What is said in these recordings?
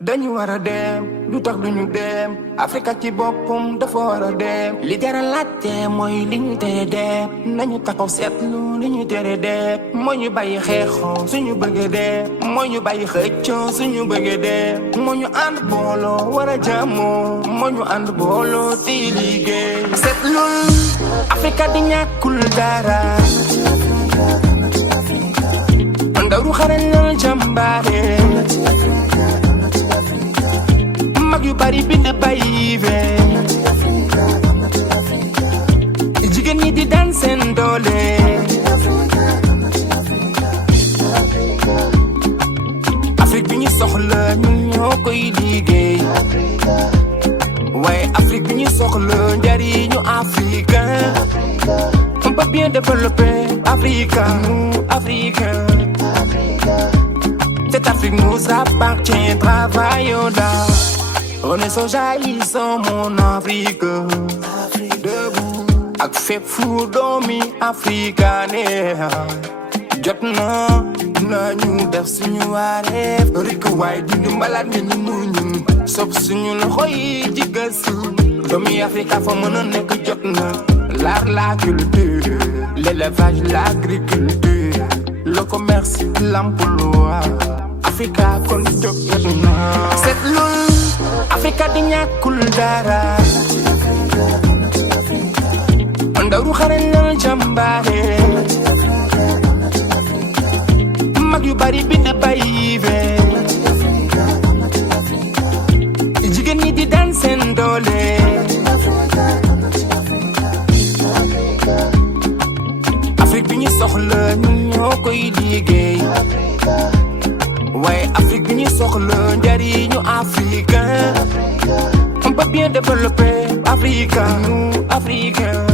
dañu war a dem lu tax duñu dem Afrika ci boppam dafa war a dem li dara laajte mooy li ñu tere dem nañu taxaw seetlu li ñu tere dem moo ñu bàyyi xeexoo suñu bëggee dem moo ñu bàyyi xëccoo suñu bëggee dem moo ñu ànd booloo war a jàmmoo moo ñu ànd booloo ti liggéey seetlul Afrika di ñàkkul dara ndaw xarañ lool jàmbaare mag yu bari bind bàyyi jigéen ñi di daan seen doole Afrique bi ñu soxla ñun ñoo koy liggéey waaye Afrique bi ñu soxla njariñu africain on peut bien développer Africa nous africains cette Afrique nous appartient travaillons là. Renaissons, jaillissons mon Afrique debout ak fépp fu doomi africaine jot na nañu def suñu wareef rek waay dundu mbalaat mi ñu ñun sopp suñu loxo yi ci gëstu doomi Afrika fa mën a nekk jot na l'art la culture l'élevage l'agriculture le commerce l'emploi Afrika kon jot na seetlul Afrika di ñàkkul dara ndaw xarañ lool jàmbaare mag yu bari bind bàyyi jigéen ñi di daan seen doole Afrique bi ñu soxla ñun ñoo koy liggéey waaye Afrique bi ñu soxla njariñu africain on peut bien développer Africa nous africains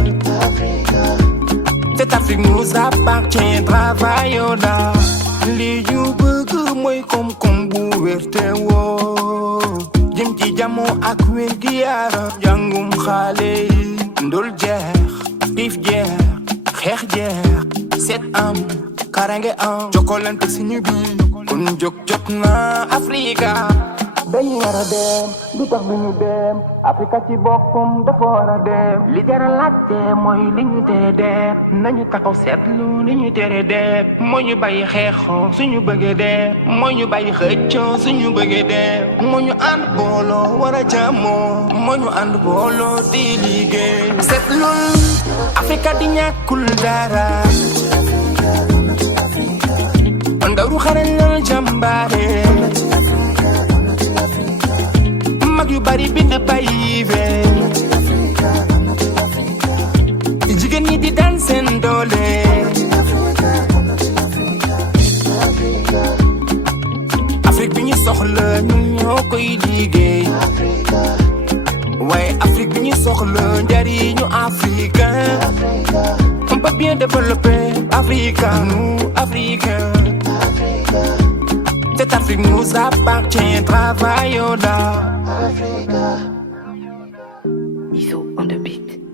cette Afrique nous appartient travaillons là li ñu bëgg mooy koom-koom bu wér te woo jëm ci jàmm ak wér gi yaram jàngum xale yi ndol jeex xiif jeex xeex jeex seet am karange am jokkalante suñu biir kon jóg jot na Afrika dañu war a dem lu tax duñu dem Afrika ci boppam dafa war a dem li dara laajte mooy li ñu tere dem nañu taxaw seetlu li ñu tere dem moo ñu bàyyi xeexoo suñu bëggee dem moo ñu bàyyi xëccoo suñu bëggee dem moo ñu ànd booloo war a jàmmoo moo ñu ànd booloo di liggéey seetlul Afrika di ñàkkul dara ndaw xarañ lool jàmbaare mag yu bari bind bàyyi jigéen ñi di daan seen doole Afrique bi ñu soxla ñun ñoo koy liggéey waaye Afrique bi ñu soxla njariñu africain on peut bien développer Africa nous africains cette Afrique nous appartient travaillons là Iso on the beat.